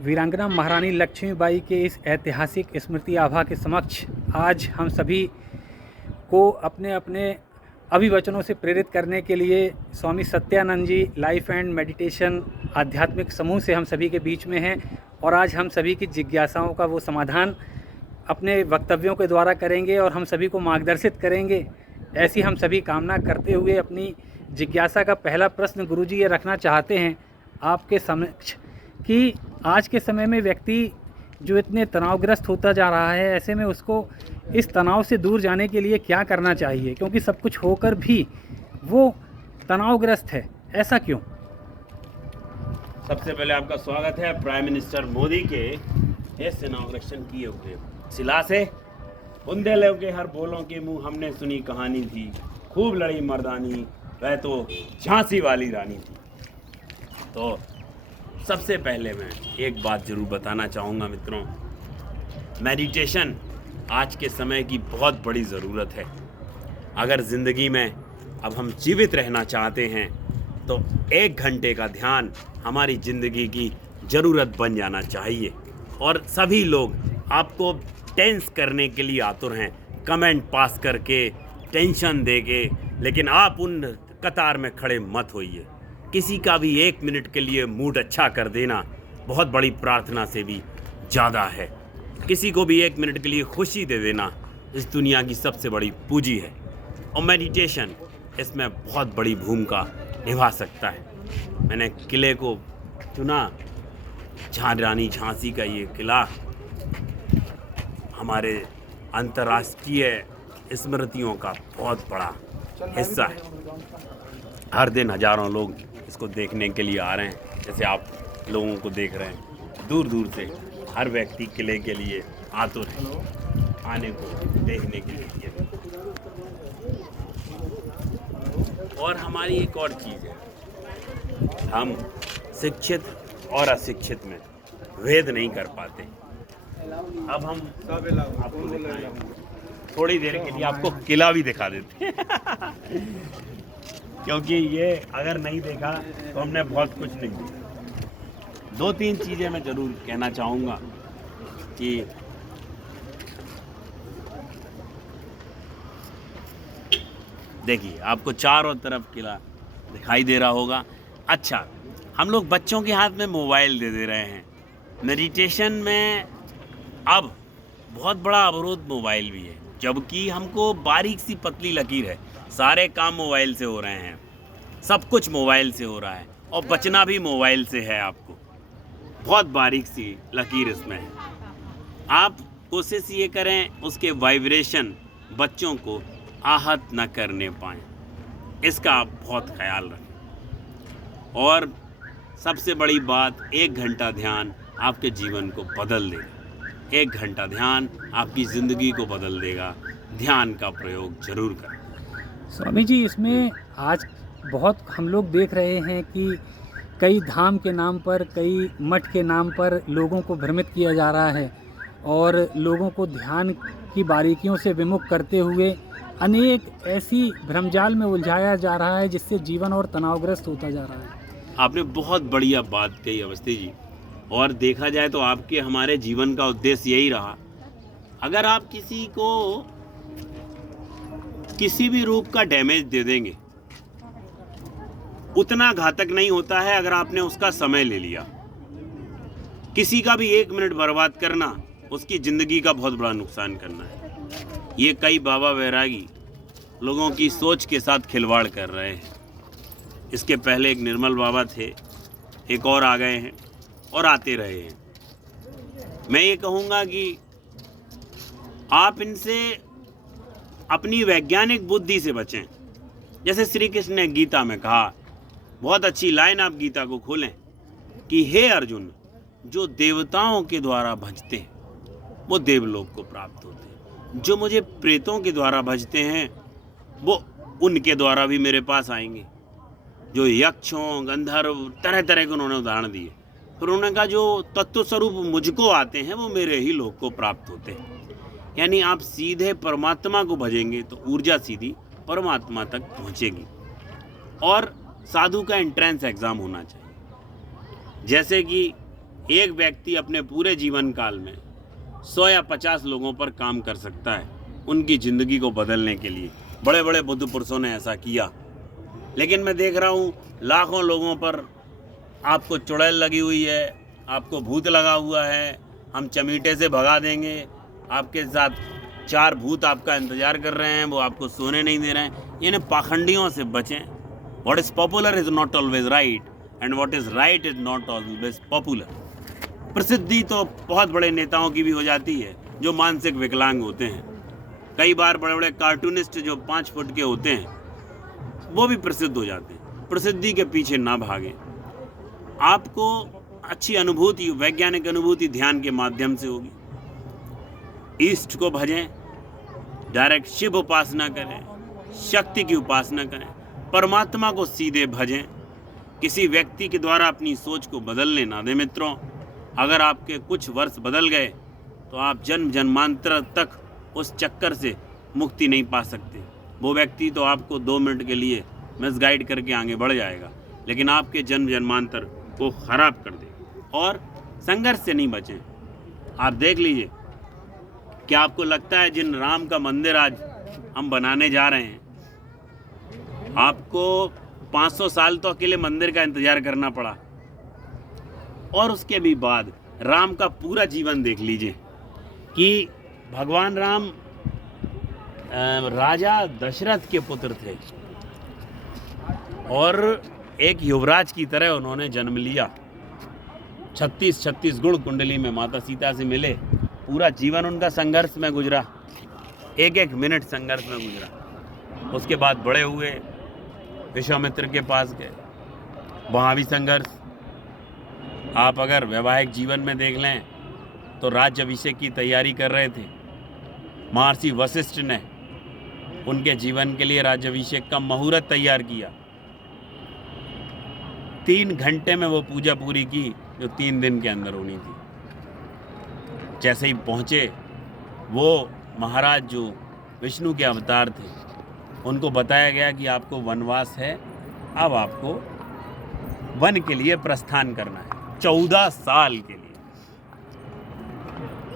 वीरांगना महारानी लक्ष्मीबाई के इस ऐतिहासिक स्मृति आभा के समक्ष आज हम सभी को अपने अपने अभिवचनों से प्रेरित करने के लिए स्वामी सत्यानंद जी लाइफ एंड मेडिटेशन आध्यात्मिक समूह से हम सभी के बीच में हैं और आज हम सभी की जिज्ञासाओं का वो समाधान अपने वक्तव्यों के द्वारा करेंगे और हम सभी को मार्गदर्शित करेंगे। ऐसी हम सभी कामना करते हुए अपनी जिज्ञासा का पहला प्रश्न गुरुजी ये रखना चाहते हैं आपके समक्ष कि आज के समय में व्यक्ति जो इतने तनावग्रस्त होता जा रहा है, ऐसे में उसको इस तनाव से दूर जाने के लिए क्या करना चाहिए, क्योंकि सब कुछ होकर भी वो तनावग्रस्त है, ऐसा क्यों? सबसे पहले आपका स्वागत है प्राइम मिनिस्टर मोदी के इस इनॉग्रेशन किए हुए शिला से। बुंदेलव के हर बोलों के मुंह हमने सुनी कहानी थी, खूब लड़ी मर्दानी, वह तो झांसी वाली रानी थी। तो सबसे पहले मैं एक बात जरूर बताना चाहूँगा मित्रों, मेडिटेशन आज के समय की बहुत बड़ी ज़रूरत है। अगर ज़िंदगी में अब हम जीवित रहना चाहते हैं तो 1 घंटे का ध्यान हमारी ज़िंदगी की ज़रूरत बन जाना चाहिए। और सभी लोग आपको टेंस करने के लिए आतुर हैं, कमेंट पास करके, टेंशन देके, लेकिन आप उन कतार में खड़े मत होइए। किसी का भी 1 मिनट के लिए मूड अच्छा कर देना बहुत बड़ी प्रार्थना से भी ज़्यादा है। किसी को भी 1 मिनट के लिए खुशी दे देना इस दुनिया की सबसे बड़ी पूंजी है। और मेडिटेशन इसमें बहुत बड़ी भूमिका निभा सकता है। मैंने किले को चुना, रानी झांसी का ये किला हमारे अंतर्राष्ट्रीय स्मृतियों का बहुत बड़ा हिस्सा है। हर दिन हज़ारों लोग इसको देखने के लिए आ रहे हैं, जैसे आप लोगों को देख रहे हैं। दूर दूर से हर व्यक्ति किले के लिए आतुर है, आने को देखने के लिए। और हमारी एक और चीज़ है, हम शिक्षित और अशिक्षित में भेद नहीं कर पाते। अब हम आपको दिखाएं, थोड़ी देर के लिए आपको किला भी दिखा देते हैं क्योंकि ये अगर नहीं देखा तो हमने बहुत कुछ नहीं देखा। 2-3 चीज़ें मैं ज़रूर कहना चाहूँगा कि देखिए, आपको चारों तरफ किला दिखाई दे रहा होगा। अच्छा, हम लोग बच्चों के हाथ में मोबाइल दे रहे हैं। मेडिटेशन में अब बहुत बड़ा अवरोध मोबाइल भी है, जबकि हमको बारीक सी पतली लकीर है। सारे काम मोबाइल से हो रहे हैं, सब कुछ मोबाइल से हो रहा है और बचना भी मोबाइल से है। आपको बहुत बारीक सी लकीर इसमें है। आप कोशिश ये करें उसके वाइब्रेशन बच्चों को आहत न करने पाएँ, इसका आप बहुत ख्याल रखें। और सबसे बड़ी बात, 1 घंटा ध्यान आपके जीवन को बदल देगा। 1 घंटा ध्यान आपकी ज़िंदगी को बदल देगा। ध्यान का प्रयोग ज़रूर करें। स्वामी जी, इसमें आज बहुत हम लोग देख रहे हैं कि कई धाम के नाम पर, कई मठ के नाम पर लोगों को भ्रमित किया जा रहा है और लोगों को ध्यान की बारीकियों से विमुख करते हुए अनेक ऐसी भ्रमजाल में उलझाया जा रहा है जिससे जीवन और तनावग्रस्त होता जा रहा है। आपने बहुत बढ़िया बात कही अवस्थी जी। और देखा जाए तो आपके हमारे जीवन का उद्देश्य यही रहा। अगर आप किसी को किसी भी रूप का डैमेज दे देंगे, उतना घातक नहीं होता है अगर आपने उसका समय ले लिया। किसी का भी 1 मिनट बर्बाद करना उसकी ज़िंदगी का बहुत बड़ा नुकसान करना है। ये कई बाबा वैरागी लोगों की सोच के साथ खिलवाड़ कर रहे हैं। इसके पहले एक निर्मल बाबा थे, एक और आ गए हैं और आते रहे हैं। मैं ये कहूँगा कि आप इनसे अपनी वैज्ञानिक बुद्धि से बचें। जैसे श्री कृष्ण ने गीता में कहा, बहुत अच्छी लाइन, आप गीता को खोलें कि हे अर्जुन, जो देवताओं के द्वारा भजते हैं वो देवलोक को प्राप्त होते हैं, जो मुझे प्रेतों के द्वारा भजते हैं वो उनके द्वारा भी मेरे पास आएंगे। जो यक्षों, गंधर्व, तरह तरह के उन्होंने उदाहरण दिए। फिर उन्होंने कहा जो तत्व स्वरूप मुझको आते हैं वो मेरे ही लोक को प्राप्त होते हैं। यानी आप सीधे परमात्मा को भजेंगे तो ऊर्जा सीधी परमात्मा तक पहुंचेगी। और साधु का एंट्रेंस एग्ज़ाम होना चाहिए। जैसे कि एक व्यक्ति अपने पूरे जीवन काल में 100 या 50 लोगों पर काम कर सकता है उनकी ज़िंदगी को बदलने के लिए। बड़े बड़े बुद्ध पुरुषों ने ऐसा किया। लेकिन मैं देख रहा हूँ लाखों लोगों पर आपको चुड़ैल लगी हुई है, आपको भूत लगा हुआ है, हम चमीटे से भगा देंगे, आपके साथ 4 भूत आपका इंतज़ार कर रहे हैं, वो आपको सोने नहीं दे रहे हैं। यानी पाखंडियों से बचें। What is popular is not always right and what is right is not always popular. प्रसिद्धि तो बहुत बड़े नेताओं की भी हो जाती है जो मानसिक विकलांग होते हैं। कई बार बड़े बड़े कार्टूनिस्ट जो 5 फुट के होते हैं वो भी प्रसिद्ध हो जाते हैं। प्रसिद्धि के पीछे ना भागें। आपको अच्छी अनुभूति, वैज्ञानिक अनुभूति ध्यान के माध्यम से होगी। ईस्ट को भजें, डायरेक्ट शिव उपासना करें, शक्ति की उपासना करें, परमात्मा को सीधे भजें। किसी व्यक्ति के द्वारा अपनी सोच को बदलने ना दें। मित्रों, अगर आपके कुछ वर्ष बदल गए तो आप जन्म जन्मांतर तक उस चक्कर से मुक्ति नहीं पा सकते। वो व्यक्ति तो आपको 2 मिनट के लिए मिसगाइड करके आगे बढ़ जाएगा, लेकिन आपके जन्म जन्मांतर को ख़राब कर देगा। और संघर्ष से नहीं बचें। आप देख लीजिए, क्या आपको लगता है जिन राम का मंदिर आज हम बनाने जा रहे हैं, आपको 500 साल तो अकेले मंदिर का इंतज़ार करना पड़ा, और उसके भी बाद राम का पूरा जीवन देख लीजिए कि भगवान राम राजा दशरथ के पुत्र थे और एक युवराज की तरह उन्होंने जन्म लिया। 36 गुण कुंडली में माता सीता से मिले। पूरा जीवन उनका संघर्ष में गुजरा, एक मिनट संघर्ष में गुजरा। उसके बाद बड़े हुए, विश्वामित्र के पास गए, वहाँ भी संघर्ष। आप अगर वैवाहिक जीवन में देख लें तो राज्याभिषेक की तैयारी कर रहे थे। महर्षि वशिष्ठ ने उनके जीवन के लिए राज्याभिषेक का मुहूर्त तैयार किया। 3 घंटे में वो पूजा पूरी की जो 3 दिन के अंदर होनी थी। जैसे ही पहुँचे, वो महाराज जो विष्णु के अवतार थे, उनको बताया गया कि आपको वनवास है, अब आपको वन के लिए प्रस्थान करना है 14 साल के लिए।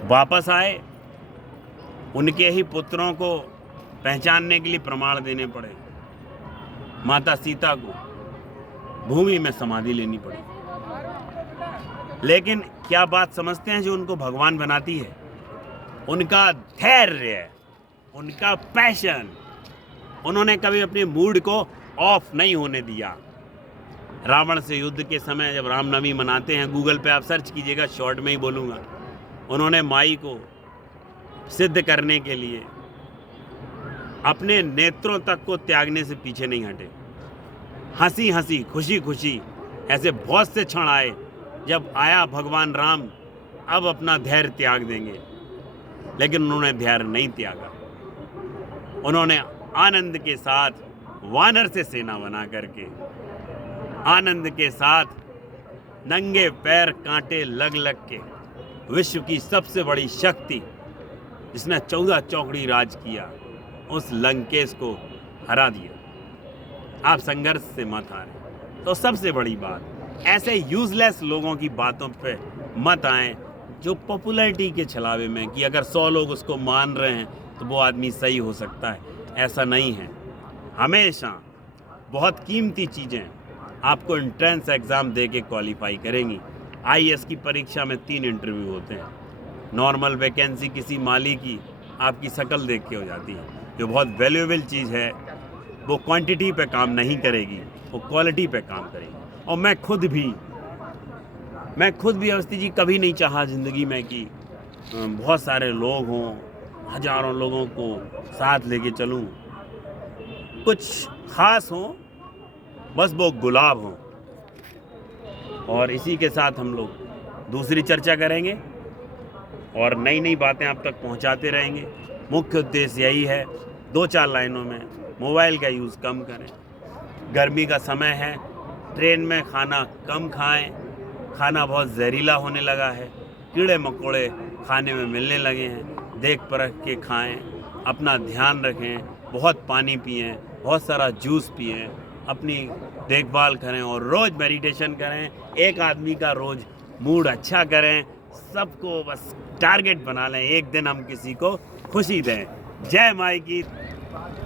वापस आए, उनके ही पुत्रों को पहचानने के लिए प्रमाण देने पड़े। माता सीता को भूमि में समाधि लेनी पड़ी। लेकिन क्या बात समझते हैं जो उनको भगवान बनाती है? उनका धैर्य, उनका पैशन। उन्होंने कभी अपने मूड को ऑफ नहीं होने दिया। रावण से युद्ध के समय जब रामनवमी मनाते हैं, गूगल पे आप सर्च कीजिएगा, शॉर्ट में ही बोलूँगा, उन्होंने माई को सिद्ध करने के लिए अपने नेत्रों तक को त्यागने से पीछे नहीं हटे। हंसी हंसी, खुशी खुशी, ऐसे बहुत से क्षण आए जब आया भगवान राम अब अपना धैर्य त्याग देंगे, लेकिन उन्होंने धैर्य नहीं त्यागा। उन्होंने आनंद के साथ वानर से सेना बना करके, आनंद के साथ नंगे पैर कांटे लग लग के विश्व की सबसे बड़ी शक्ति जिसने 14 चौकड़ी राज किया, उस लंकेश को हरा दिया। आप संघर्ष से मत हारें। तो सबसे बड़ी बात, ऐसे यूजलेस लोगों की बातों पे मत आएं जो पॉपुलैरिटी के छलावे में कि अगर 100 लोग उसको मान रहे हैं तो वो आदमी सही हो सकता है। ऐसा नहीं है। हमेशा बहुत कीमती चीज़ें आपको एंट्रेंस एग्ज़ाम दे के क्वालिफाई करेंगी। आईएएस की परीक्षा में 3 इंटरव्यू होते हैं। नॉर्मल वैकेंसी किसी माली की आपकी शक्ल देख के हो जाती है। जो बहुत वैल्यूएबल चीज़ है वो क्वांटिटी पे काम नहीं करेगी, वो क्वालिटी पे काम करेगी। और मैं खुद भी अवस्थी जी कभी नहीं चाहा ज़िंदगी में कि बहुत सारे लोग हों, हज़ारों लोगों को साथ लेके चलूं, कुछ ख़ास हों, बस वो गुलाब हों। और इसी के साथ हम लोग दूसरी चर्चा करेंगे और नई नई बातें आप तक पहुंचाते रहेंगे। मुख्य उद्देश्य यही है, 2-4 लाइनों में, मोबाइल का यूज़ कम करें। गर्मी का समय है, ट्रेन में खाना कम खाएं। खाना बहुत जहरीला होने लगा है, कीड़े मकोड़े खाने में मिलने लगे हैं। देख परख के खाएं, अपना ध्यान रखें, बहुत पानी पिएं, बहुत सारा जूस पिएं, अपनी देखभाल करें और रोज़ मेडिटेशन करें। एक आदमी का रोज़ मूड अच्छा करें, सबको बस टारगेट बना लें, एक दिन हम किसी को खुशी दें। जय माई की।